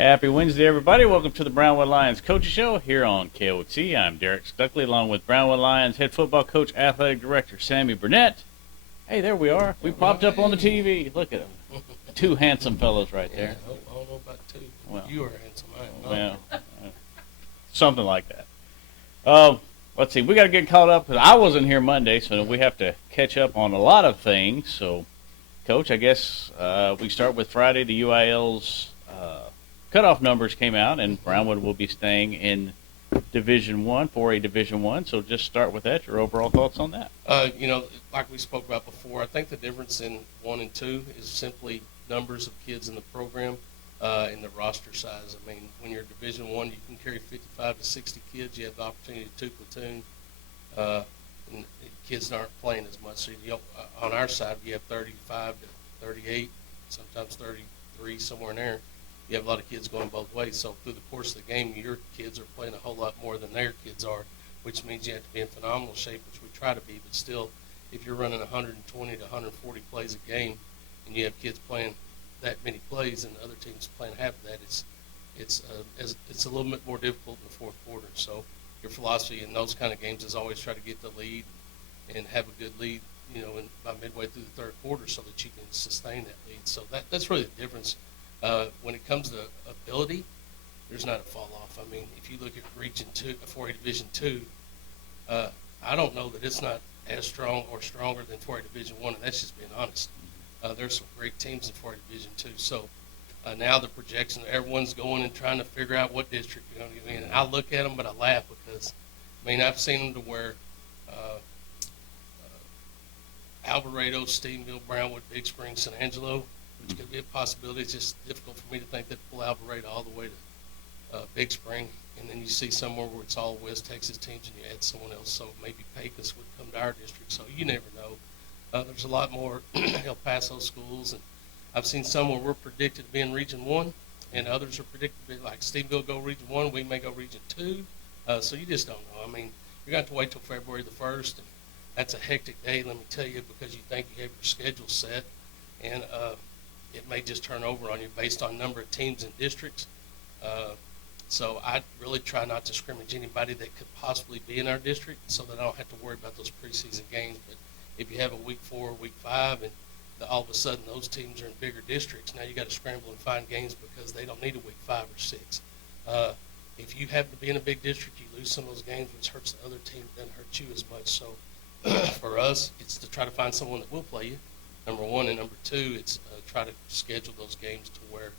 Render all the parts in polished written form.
Happy Wednesday, everybody. Welcome to the Brownwood Lions Coaching Show here on KOC. I'm Derek Stuckley, along with Brownwood Lions head football coach, athletic director Sammy Burnett. Hey, there we are. We popped up on the TV. Look at them. Two handsome fellows right there. Yeah, I don't know about two. Well, you are handsome. I am not. Well, something like that. Let's see. We got to get caught up because I wasn't here Monday, so we have to catch up on a lot of things. So, Coach, I guess we start with Friday. The UIL's cutoff numbers came out, and Brownwood will be staying in Division One, 4A Division One. So just start with that. Your overall thoughts on that? Like we spoke about before, I think the difference in 1 and 2 is simply numbers of kids in the program and the roster size. I mean, when you're Division One, you can carry 55 to 60 kids. You have the opportunity to two platoon, and kids aren't playing as much. So on our side, you have 35 to 38, sometimes 33, somewhere in there. You have a lot of kids going both ways. So through the course of the game, your kids are playing a whole lot more than their kids are, which means you have to be in phenomenal shape, which we try to be. But still, if you're running 120 to 140 plays a game, and you have kids playing that many plays and other teams playing half of that, it's a little bit more difficult in the fourth quarter. So your philosophy in those kind of games is always try to get the lead and have a good lead, by midway through the third quarter, so that you can sustain that lead. So that's really the difference. When it comes to ability, there's not a fall off. I mean, if you look at Region 2, 4A Division 2, I don't know that it's not as strong or stronger than 4A Division 1, and that's just being honest. There's some great teams in 4A Division 2. So now the projection, everyone's going and trying to figure out what district you're going to get in. And I look at them, but I laugh because, I've seen them to where Alvarado, Stephenville, Brownwood, Big Spring, San Angelo, which could be a possibility. It's just difficult for me to think they'd pull Alvarado all the way to Big Spring. And then you see somewhere where it's all West Texas teams and you add someone else. So maybe Pecos would come to our district. So you never know. There's a lot more El Paso schools. And I've seen some where we're predicted to be in Region 1 and others are predicted to be like Stephenville go Region 1. We may go Region 2. So you just don't know. You're going to have to wait till February the 1st. And that's a hectic day, let me tell you, because you think you have your schedule set. And it may just turn over on you based on number of teams and districts. So I really try not to scrimmage anybody that could possibly be in our district so that I don't have to worry about those preseason games. But if you have a week 4 or week 5 and all of a sudden those teams are in bigger districts, now you got to scramble and find games because they don't need a week 5 or 6. If you happen to be in a big district, you lose some of those games, which hurts the other team, doesn't hurt you as much. So for us, it's to try to find someone that will play you, number one, and number two, it's try to schedule those games to where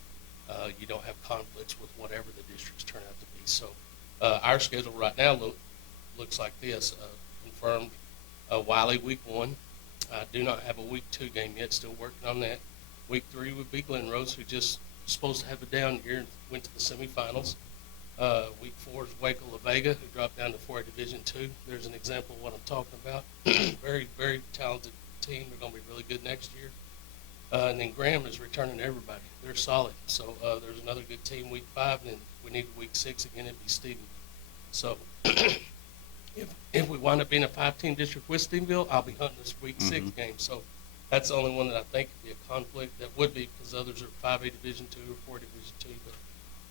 you don't have conflicts with whatever the districts turn out to be. So our schedule right now looks like this. Confirmed Wiley week 1. I do not have a week 2 game yet, still working on that. Week 3 would be Glen Rose, who just supposed to have a down year and went to the semifinals. Week 4 is Waco La Vega, who dropped down to 4A Division 2. There's an example of what I'm talking about. Very, very talented team. They're going to be really good next year. And then Graham is returning everybody. They're solid. So there's another good team week 5, and then we need week 6 again. It'd be Stephen. So if we wind up being a 5-team district with Stephenville, I'll be hunting this week 6 game. So that's the only one that I think could be a conflict. That would be because others are 5A Division 2 or 4A Division 2. But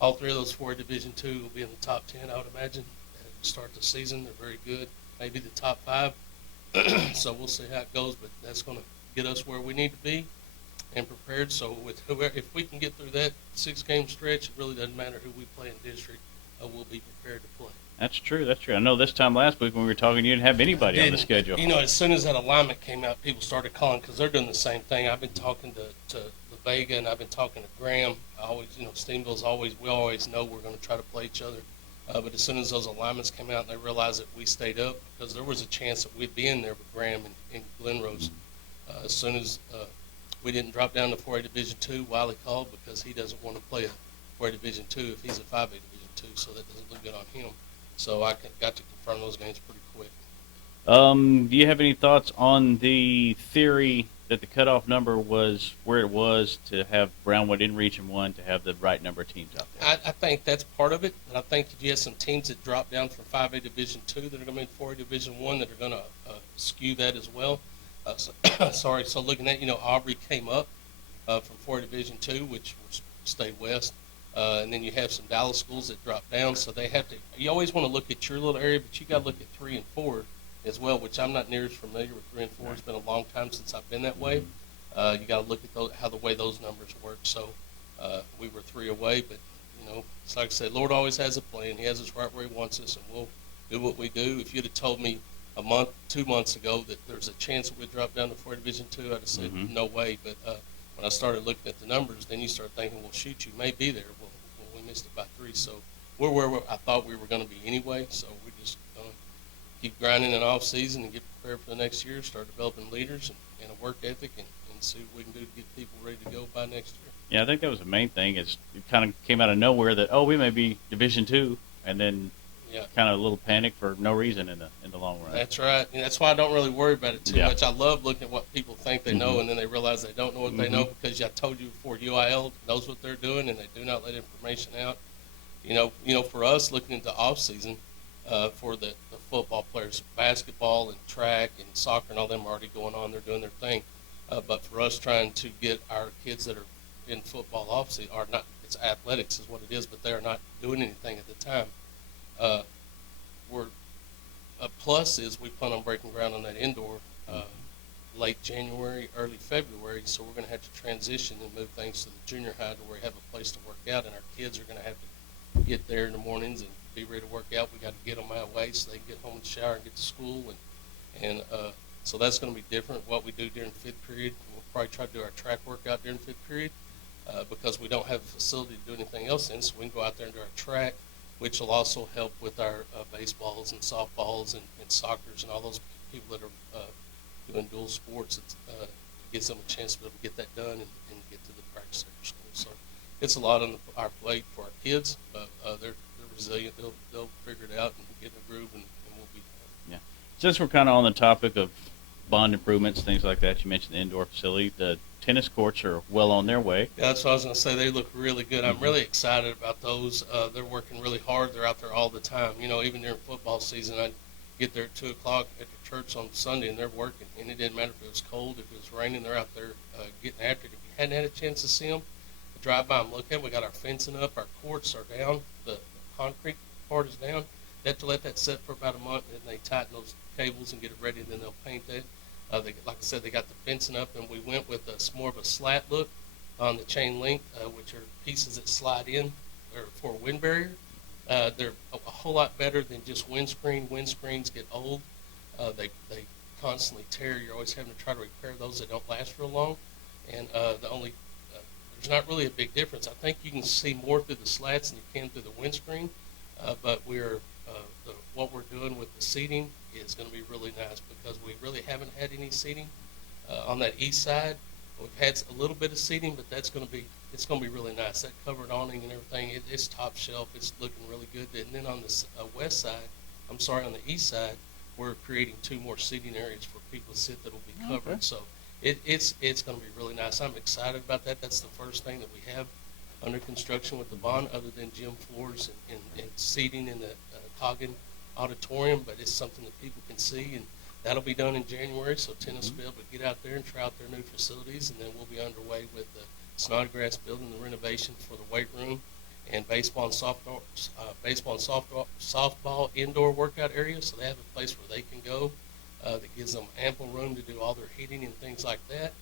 all 3 of those 4A Division 2 will be in the top 10, I would imagine. At the start of the season, they're very good. Maybe the top 5. So we'll see how it goes, but that's going to get us where we need to be and prepared. So with whoever, if we can get through that 6-game stretch, it really doesn't matter who we play in district. We'll be prepared to play. That's true. That's true. I know this time last week when we were talking, you didn't have anybody on the schedule. As soon as that alignment came out, people started calling because they're doing the same thing. I've been talking to La Vega and I've been talking to Graham. Stephenville's we always know we're going to try to play each other. But as soon as those alignments came out and they realized that we stayed up, because there was a chance that we'd be in there with Graham and Glen Rose. As soon as we didn't drop down to 4A Division 2, Wiley called because he doesn't want to play a 4A Division 2 if he's a 5A Division 2, so that doesn't look good on him. So I got to confirm those games pretty quick. Do you have any thoughts on the theory that the cutoff number was where it was to have Brownwood in Region 1 to have the right number of teams out there? I think that's part of it, but I think you have some teams that drop down from 5A Division 2 that are going to be in 4A Division 1 that are going to skew that as well. So looking at, Aubrey came up from 4A Division 2, which stayed west. And then you have some Dallas schools that drop down, so they have to. You always want to look at your little area, but you got to look at 3 and 4 as well, which I'm not near as familiar with 3 and 4. It's been a long time since I've been that way. You got to look at how the way those numbers work. So we were 3 away, but it's like I said, Lord always has a plan. He has us right where He wants us, and we'll do what we do. If you'd have told me a month, 2 months ago that there's a chance that we'd drop down to 4 Division II, I'd have said no way. But when I started looking at the numbers, then you start thinking, well, shoot, you may be there. Well, we missed it by 3, so we're where I thought we were going to be anyway. So we're just going to keep grinding in off season and get prepared for the next year, start developing leaders and a work ethic, and see what we can do to get people ready to go by next year. Yeah, I think that was the main thing. Is it kind of came out of nowhere that we may be Division II, and then kind of a little panic for no reason in the long run. That's right, and that's why I don't really worry about it too much. I love looking at what people think they know, and then they realize they don't know what they know, because I told you before, UIL knows what they're doing, and they do not let information out. For us, looking into off season, for the football players, basketball and track and soccer and all them are already going on. They're doing their thing. But for us, trying to get our kids that are in football off season, are not, it's athletics is what it is, but they are not doing anything at the time. A plus is we plan on breaking ground on that indoor late January, early February, so we're going to have to transition and move things to the junior high to where we have a place to work out, and our kids are going to have to get there in the mornings and be ready to work out. We got to get them out way so they can get home and shower and get to school, and so that's going to be different. What we do during fifth period, we'll probably try to do our track workout during fifth period because we don't have a facility to do anything else in, so we can go out there and do our track, which will also help with our baseballs and softballs and soccers and all those people that are doing dual sports. It gives them a chance to be able to get that done and get to the practice after school. So it's a lot on our plate for our kids, but they're resilient. They'll figure it out and get in a groove, and we'll be fine. Yeah. Since we're kind of on the topic of bond improvements, things like that, you mentioned the indoor facility. The tennis courts are well on their way. Yeah, that's what I was going to say. They look really good. I'm really excited about those. They're working really hard. They're out there all the time. Even during football season, I'd get there at 2 o'clock at the church on Sunday, and they're working. And it didn't matter if it was cold, if it was raining, they're out there getting after it. If you hadn't had a chance to see them, drive by and look at them. We got our fencing up. Our courts are down. The concrete part is down. They have to let that set for about a month, and then they tighten those cables and get it ready, and then they'll paint that. Like I said, they got the fencing up, and we went with more of a slat look on the chain link, which are pieces that slide in or for wind barrier. They're a whole lot better than just windscreen. Windscreens get old. They constantly tear. You're always having to try to repair those. They don't last real long. And there's not really a big difference. I think you can see more through the slats than you can through the windscreen. But what we're doing with the seating is going to be really nice because we really haven't had any seating on that east side. We've had a little bit of seating, but it's going to be really nice. That covered awning and everything, it's top shelf. It's looking really good. And then on the on the east side, we're creating 2 more seating areas for people to sit that will be covered. Okay. So it's going to be really nice. I'm excited about that. That's the first thing that we have under construction with the bond, other than gym floors and seating in the Coggin Auditorium, but it's something that people can see, and that'll be done in January, so tennis will be able to get out there and try out their new facilities, and then we'll be underway with the Snodgrass building, the renovation for the weight room, and baseball and softball indoor workout area, so they have a place where they can go that gives them ample room to do all their heating and things like that.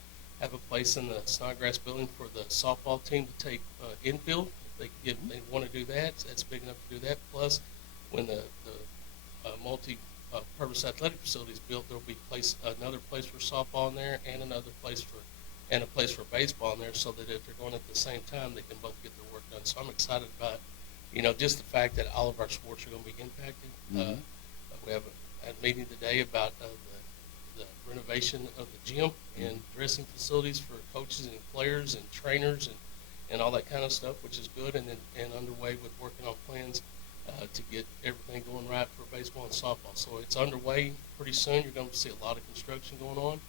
Have a place in the Snodgrass building for the softball team to take infield if they want to do that. So that's big enough to do that. Plus, when the multi-purpose athletic facility is built, there'll be another place for softball in there and a place for baseball in there, so that if they're going at the same time, they can both get their work done. So I'm excited about just the fact that all of our sports are going to be impacted. We have a meeting today about the renovation of the gym and dressing facilities for coaches and players and trainers and all that kind of stuff, which is good, and underway with working on plans to get everything going right for baseball and softball. So it's underway pretty soon. You're going to see a lot of construction going on.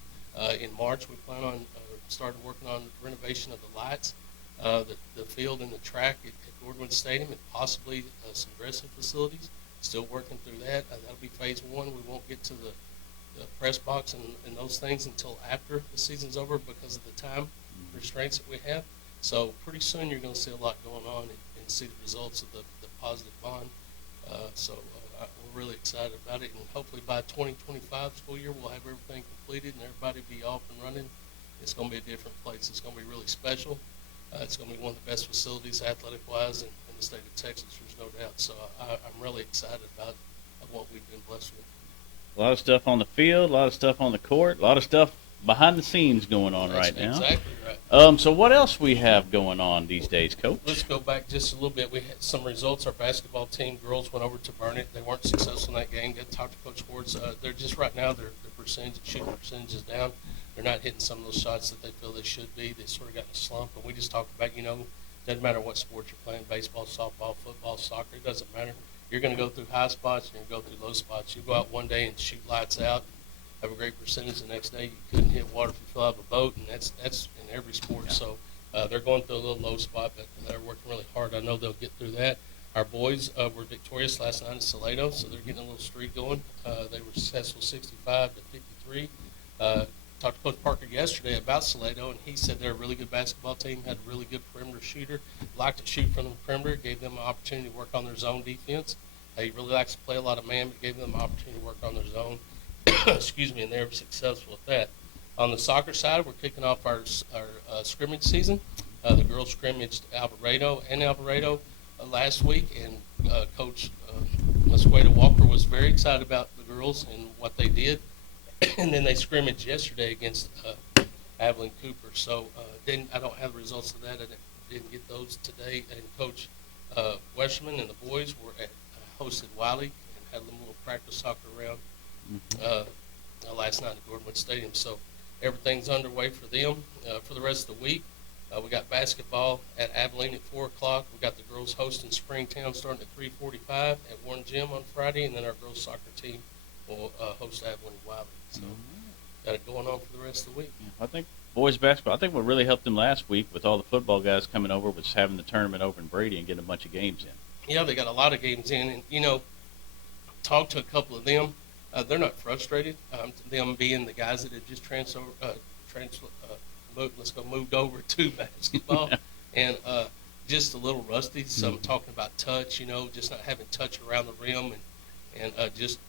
In March, we plan on starting working on renovation of the lights, the field and the track at Brownwood Stadium, and possibly some dressing facilities. Still working through that. That'll be phase 1. We won't get to the press box and those things until after the season's over because of the time restraints that we have. So pretty soon you're going to see a lot going on and see the results of the positive bond. We're really excited about it, and hopefully by 2025 school year we'll have everything completed and everybody be off and running. It's going to be a different place. It's going to be really special. It's going to be one of the best facilities athletic-wise in the state of Texas. There's no doubt. So I'm really excited about what we've been blessed with. A lot of stuff on the field, a lot of stuff on the court, a lot of stuff behind the scenes going on That's right now. Exactly right. So what else we have going on these days, Coach? Let's go back just a little bit. We had some results. Our basketball team girls went over to Burnett. They weren't successful in that game. Got to talk to Coach Schwartz. They're just right now their shooting percentage is down. They're not hitting some of those shots that they feel they should be. They sort of got in a slump. And we just talked about, doesn't matter what sport you're playing, baseball, softball, football, soccer, it doesn't matter. You're going to go through high spots and you're going to go through low spots. You go out one day and shoot lights out, have a great percentage. The next day you couldn't hit water if you fell out of a boat, and that's in every sport. Yeah. So they're going through a little low spot, but they're working really hard. I know they'll get through that. Our boys were victorious last night in Salado, so they're getting a little streak going. They were successful 65 to 53. Talked to Coach Parker yesterday about Salado, and he said they're a really good basketball team, had a really good perimeter shooter, liked to shoot from the perimeter, gave them an opportunity to work on their zone defense. He really likes to play a lot of man, but gave them an opportunity to work on their zone. Excuse me, and they were successful at that. On the soccer side, we're kicking off our scrimmage season. The girls scrimmaged Alvarado last week, and Coach Musqueda Walker was very excited about the girls and what they did. And then they scrimmaged yesterday against Abilene Cooper. So I don't have the results of that. I didn't get those today. And Coach Westerman and the boys hosted Wiley and had a little practice soccer round last night at Brownwood Stadium. So everything's underway for them for the rest of the week. We got basketball at Abilene at 4 o'clock. We got the girls hosting Springtown starting at 3:45 at Warren Gym on Friday, and then our girls soccer team will host Abilene Wiley. So got it going on for the rest of the week. Yeah, I think boys basketball, I think what really helped them last week with all the football guys coming over was having the tournament over in Brady and getting a bunch of games in. Yeah, they got a lot of games in. And, talked to a couple of them. They're not frustrated, them being the guys that have just moved over to basketball. And just a little rusty. Some talking about touch, just not having touch around the rim and just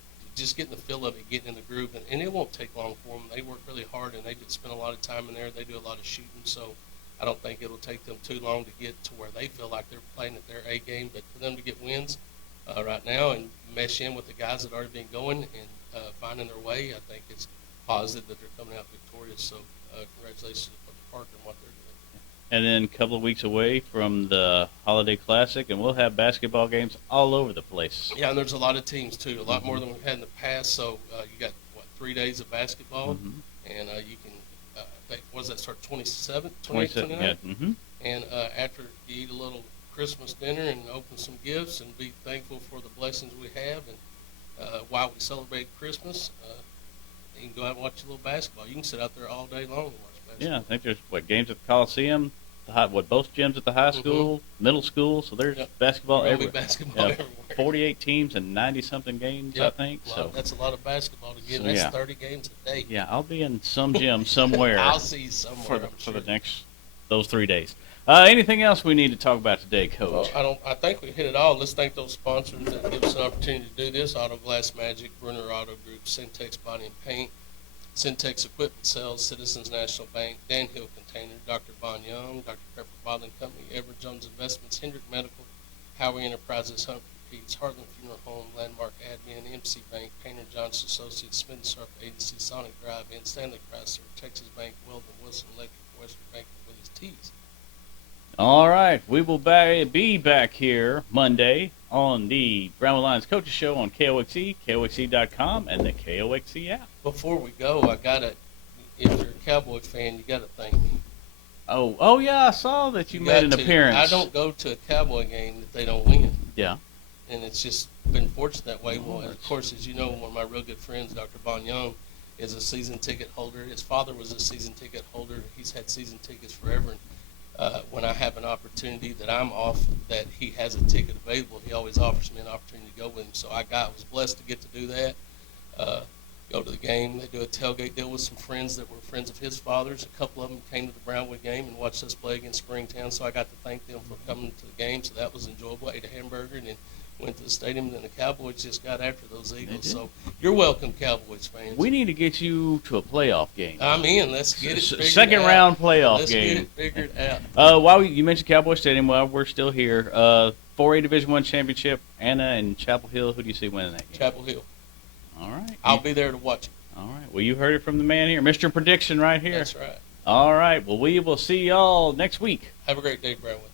getting the feel of it, getting in the groove. And it won't take long for them. They work really hard, and they spend a lot of time in there. They do a lot of shooting, so I don't think it'll take them too long to get to where they feel like they're playing at their A game. But for them to get wins right now and mesh in with the guys that already been going and finding their way, I think it's positive that they're coming out victorious. So congratulations to Coach Parker and what they're doing. And then a couple of weeks away from the Holiday Classic, and we'll have basketball games all over the place. Yeah, and there's a lot of teams, too, a lot more than we've had in the past. So you got, 3 days of basketball, and you can, I think, what does that start, 27th, 28th, yeah. And after you eat a little Christmas dinner and open some gifts and be thankful for the blessings we have, and while we celebrate Christmas, you can go out and watch a little basketball. You can sit out there all day long and watch basketball. Yeah, I think there's, games at the Coliseum, both gyms at the high school, middle school, so there's basketball everywhere. Basketball everywhere. 48 teams and 90-something games, I think. Well, so that's a lot of basketball to get. That's 30 games a day. Yeah, I'll be in some gym somewhere. I'll see you somewhere, for the next, those 3 days. Anything else we need to talk about today, Coach? I think we hit it all. Let's thank those sponsors that give us an opportunity to do this. Auto Glass Magic, Brunner Auto Group, Syntex Body and Paint, Syntex Equipment Sales, Citizens National Bank, Dan Hill Container, Dr. Von Young, Dr. Pepper Bottling Company, Edward Jones Investments, Hendrick Medical, Howie Enterprises, Humphrey Pete's, Heartland Funeral Home, Landmark Admin, MC Bank, Painter Johnson Associates, Smith & Sharp Agency, Sonic Drive, and Stanley Chrysler, Texas Bank, Weldon Wilson Electric, Western Bank, with his T's. All right, we will be back here Monday on the Brownwood Lions Coaches Show on KOXE, KOXE.com, and the KOXE app. Before we go, if you're a Cowboy fan, you got to thank me. Oh yeah, I saw that you made an appearance. I don't go to a Cowboy game that they don't win. Yeah. And it's just been fortunate that way. Well, of course, as you know, one of my real good friends, Dr. Von Young, is a season ticket holder. His father was a season ticket holder. He's had season tickets forever. And when I have an opportunity that I'm off, that he has a ticket available, he always offers me an opportunity to go with him. So I was blessed to get to do that. go to the game. They do a tailgate deal with some friends that were friends of his father's. A couple of them came to the Brownwood game and watched us play against Springtown, so I got to thank them for coming to the game, so that was enjoyable. I ate a hamburger and then went to the stadium, and then the Cowboys just got after those Eagles. So you're welcome, Cowboys fans. We need to get you to a playoff game. I'm in. Let's get it figured Second out. round playoff Let's game. get it figured out. While you mentioned Cowboy Stadium, while we're still here, 4A Division I championship, Anna and Chapel Hill. Who do you see winning that game? Chapel Hill. All right. I'll be there to watch it. All right. Well, you heard it from the man here, Mr. Prediction, right here. That's right. All right. Well, we will see y'all next week. Have a great day, Brownwood.